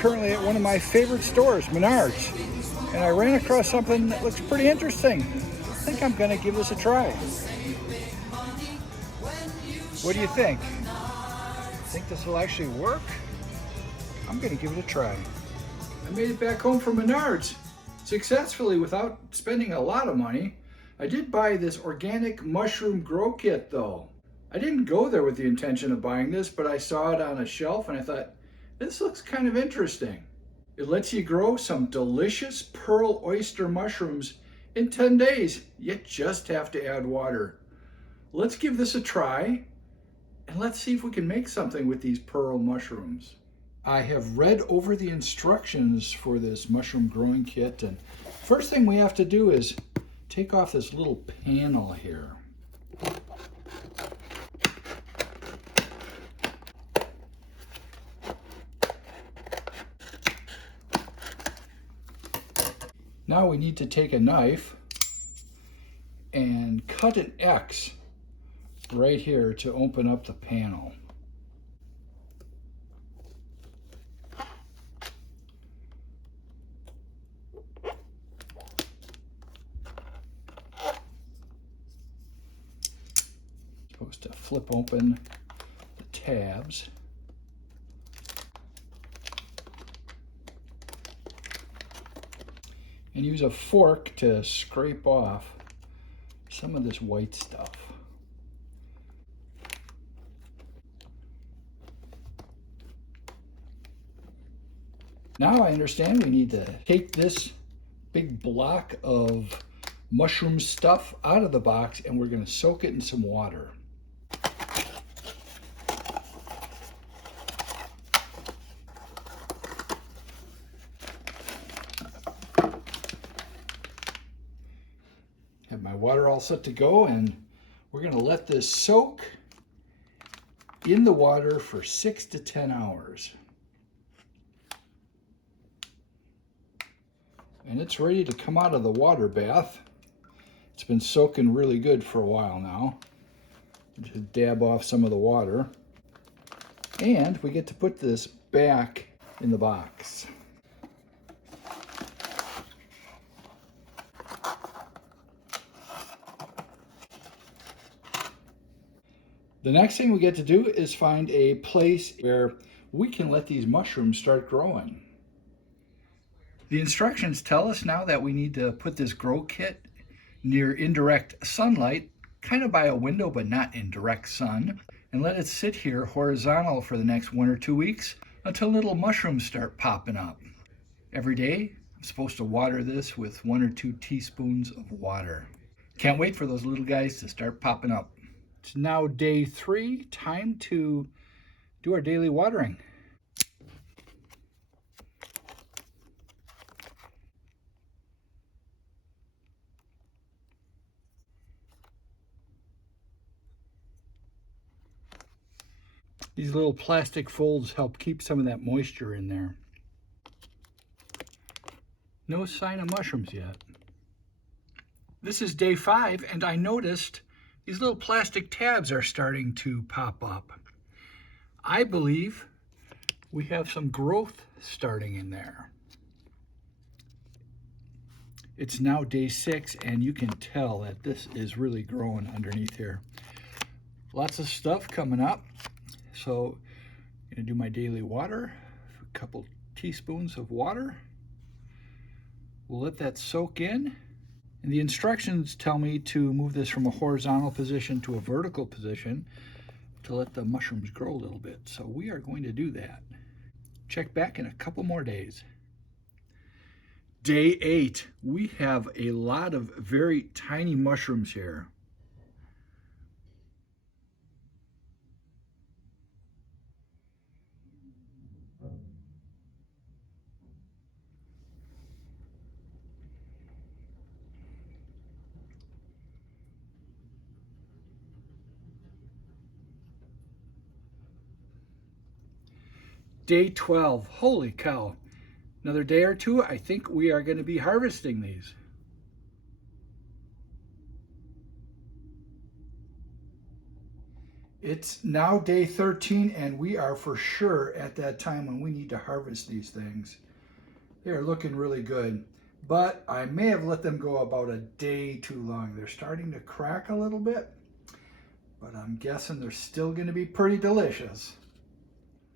currently at one of my favorite stores, Menards, and I ran across something that looks pretty interesting. I think I'm gonna give this a try. What do you think? Think this will actually work? I'm gonna give it a try. I made it back home from Menards successfully without spending a lot of money. I did buy this organic mushroom grow kit though. I didn't go there with the intention of buying this, but I saw it on a shelf and I thought, this looks kind of interesting. It lets you grow some delicious pearl oyster mushrooms in 10 days. You just have to add water. Let's give this a try and let's see if we can make something with these pearl mushrooms. I have read over the instructions for this mushroom growing kit, and first thing we have to do is take off this little panel here. Now we need to take a knife and cut an X right here to open up the panel. Supposed to flip open the tabs. And use a fork to scrape off some of this white stuff. Now I understand we need to take this big block of mushroom stuff out of the box and we're going to soak it in some water. Have my water all set to go, and we're going to let this soak in the water for 6 to 10 hours. And it's ready to come out of the water bath. It's been soaking really good for a while now. Just dab off some of the water. And we get to put this back in the box. The next thing we get to do is find a place where we can let these mushrooms start growing. The instructions tell us now that we need to put this grow kit near indirect sunlight, kind of by a window but not in direct sun, and let it sit here horizontal for the next 1 or 2 weeks until little mushrooms start popping up. Every day I'm supposed to water this with 1 or 2 teaspoons of water. Can't wait for those little guys to start popping up. It's now day 3, time to do our daily watering. These little plastic folds help keep some of that moisture in there. No sign of mushrooms yet. This is day 5, and I noticed these little plastic tabs are starting to pop up. I believe we have some growth starting in there. It's now day 6, and you can tell that this is really growing underneath here. Lots of stuff coming up. So I'm gonna do my daily water, a couple teaspoons of water. We'll let that soak in. And the instructions tell me to move this from a horizontal position to a vertical position to let the mushrooms grow a little bit. So we are going to do that. Check back in a couple more days. Day 8, we have a lot of very tiny mushrooms here. Day 12, holy cow. Another day or 2, I think we are going to be harvesting these. It's now day 13, and we are for sure at that time when we need to harvest these things. They're looking really good, but I may have let them go about a day too long. They're starting to crack a little bit, but I'm guessing they're still going to be pretty delicious.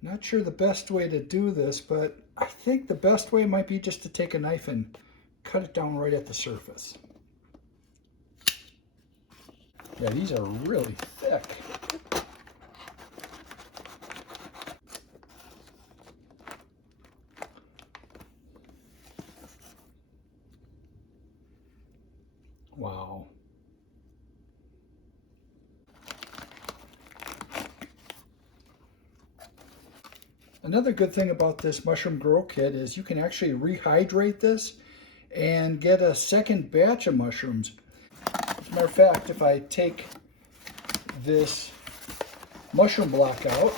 Not sure the best way to do this, but I think the best way might be just to take a knife and cut it down right at the surface. Yeah, these are really thick. Wow. Another good thing about this mushroom grow kit is you can actually rehydrate this and get a second batch of mushrooms. As a matter of fact, if I take this mushroom block out,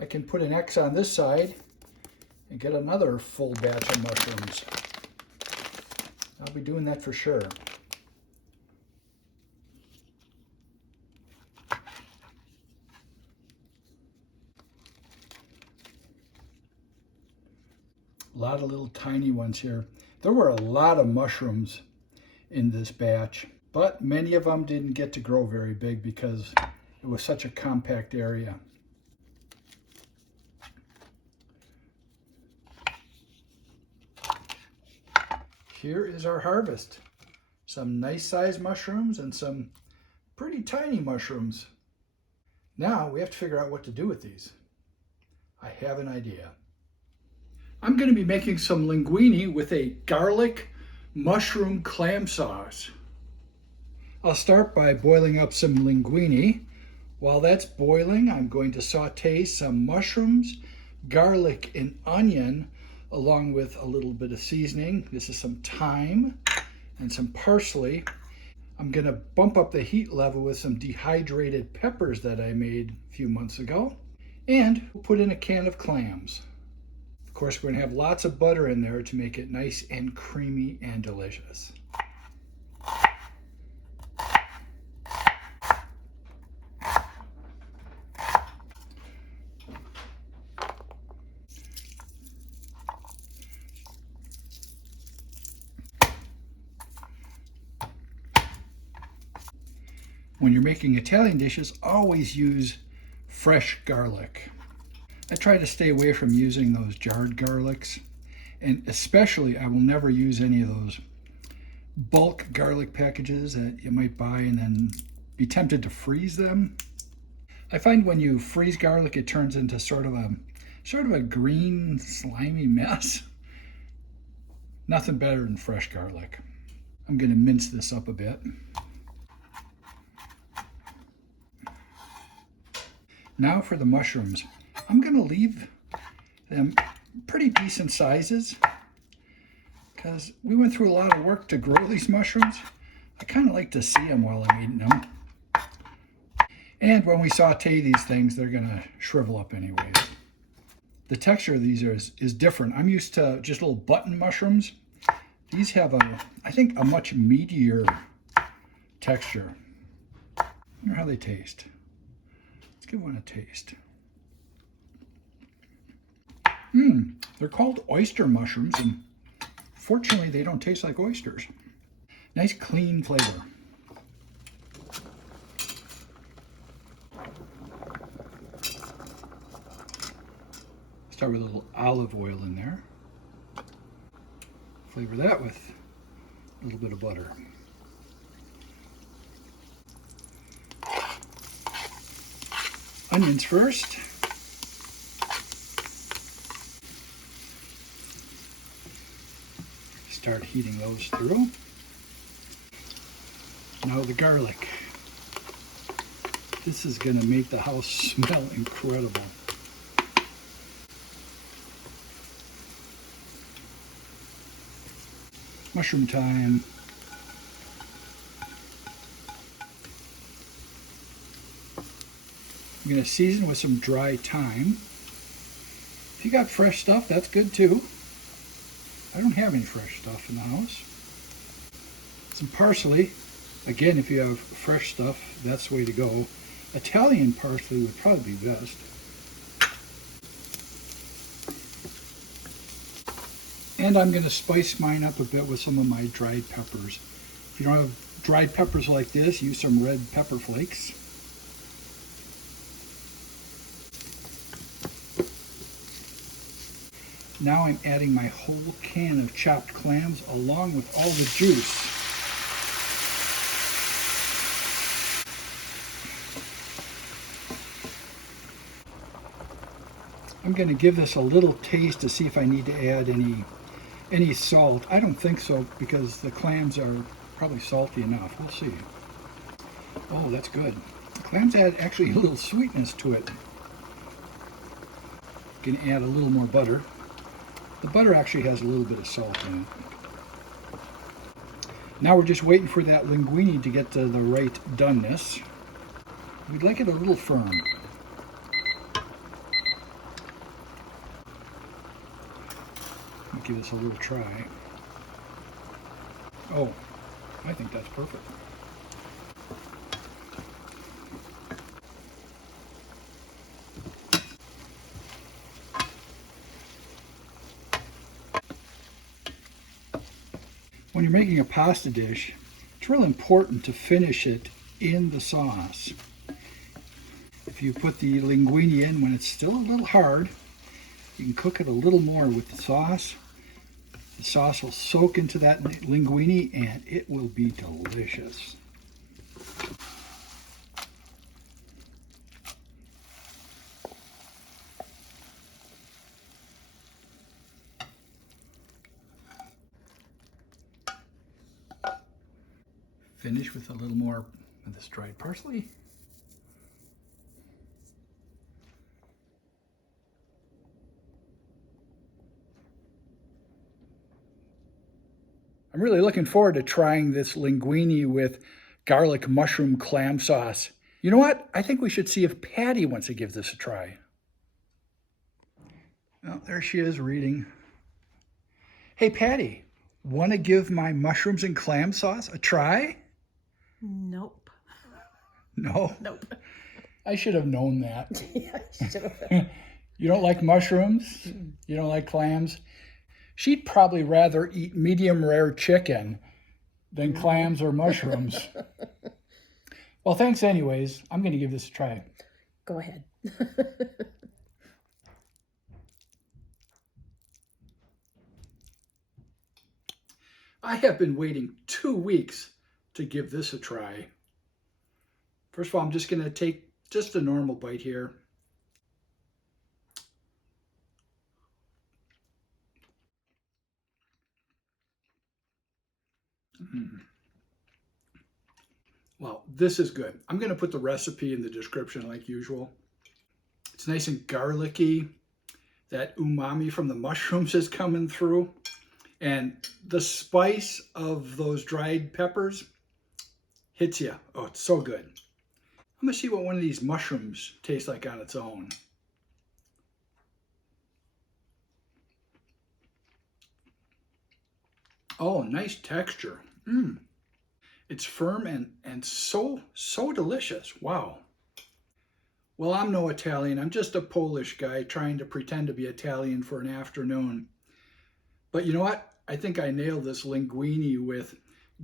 I can put an X on this side and get another full batch of mushrooms. I'll be doing that for sure. A lot of little tiny ones here. There were a lot of mushrooms in this batch, but many of them didn't get to grow very big because it was such a compact area. Here is our harvest. Some nice sized mushrooms and some pretty tiny mushrooms. Now we have to figure out what to do with these. I have an idea. I'm going to be making some linguine with a garlic mushroom clam sauce. I'll start by boiling up some linguine. While that's boiling, I'm going to saute some mushrooms, garlic, and onion, along with a little bit of seasoning. This is some thyme and some parsley. I'm going to bump up the heat level with some dehydrated peppers that I made a few months ago. And we'll put in a can of clams. Of course, we're going to have lots of butter in there to make it nice and creamy and delicious. When you're making Italian dishes, always use fresh garlic. I try to stay away from using those jarred garlics, and especially I will never use any of those bulk garlic packages that you might buy and then be tempted to freeze them. I find when you freeze garlic, it turns into sort of a green, slimy mess. Nothing better than fresh garlic. I'm going to mince this up a bit. Now for the mushrooms. I'm going to leave them pretty decent sizes because we went through a lot of work to grow these mushrooms. I kind of like to see them while I'm eating them. And when we saute these things, they're going to shrivel up anyways. The texture of these is different. I'm used to just little button mushrooms. These have I think a much meatier texture. I wonder how they taste. Let's give one a taste. They're called oyster mushrooms, and fortunately they don't taste like oysters. Nice clean flavor. Start with a little olive oil in there. Flavor that with a little bit of butter. Onions first. Start heating those through. Now the garlic. This is going to make the house smell incredible. Mushroom thyme. I'm going to season with some dry thyme. If you got fresh stuff, that's good too. I don't have any fresh stuff in the house. Some parsley. Again, if you have fresh stuff, that's the way to go. Italian parsley would probably be best. And I'm going to spice mine up a bit with some of my dried peppers. If you don't have dried peppers like this, use some red pepper flakes. Now I'm adding my whole can of chopped clams along with all the juice. I'm going to give this a little taste to see if I need to add any salt. I don't think so because the clams are probably salty enough. We'll see. Oh, that's good. The clams add actually a little sweetness to it. Going to add a little more butter. The butter actually has a little bit of salt in it. Now we're just waiting for that linguine to get to the right doneness. We'd like it a little firm. Give this a little try. Oh, I think that's perfect. When you're making a pasta dish, it's real important to finish it in the sauce. If you put the linguine in when it's still a little hard, you can cook it a little more with the sauce. The sauce will soak into that linguine and it will be delicious. Finish with a little more of this dried parsley. I'm really looking forward to trying this linguine with garlic mushroom clam sauce. You know what? I think we should see if Patty wants to give this a try. Oh, there she is reading. Hey, Patty, want to give my mushrooms and clam sauce a try? Nope. No? Nope. I should have known that. Yeah, I should have. You don't like mushrooms? You don't like clams? She'd probably rather eat medium rare chicken than clams or mushrooms. Well, thanks anyways. I'm going to give this a try. Go ahead. I have been waiting 2 weeks to give this a try. First of all, I'm just going to take just a normal bite here. Well, this is good. I'm going to put the recipe in the description like usual. It's nice and garlicky. That umami from the mushrooms is coming through. And the spice of those dried peppers hits you. Oh, it's so good. I'm going to see what one of these mushrooms tastes like on its own. Oh, nice texture. It's firm and so delicious. Wow. Well, I'm no Italian. I'm just a Polish guy trying to pretend to be Italian for an afternoon. But you know what? I think I nailed this linguine with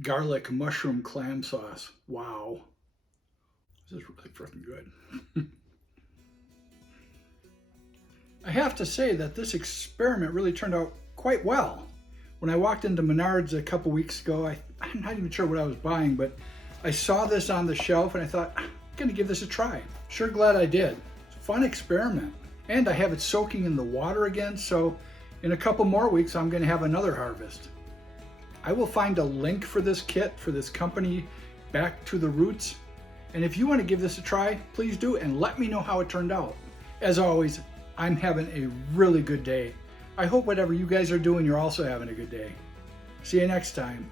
garlic mushroom clam sauce. Wow. This is really freaking good. I have to say that this experiment really turned out quite well. When I walked into Menards a couple weeks ago, I'm not even sure what I was buying, but I saw this on the shelf and I thought, I'm gonna give this a try. Sure glad I did. It's a fun experiment. And I have it soaking in the water again, so in a couple more weeks, I'm gonna have another harvest. I will find a link for this kit, for this company, Back to the Roots. And if you wanna give this a try, please do, and let me know how it turned out. As always, I'm having a really good day. I hope whatever you guys are doing, you're also having a good day. See you next time.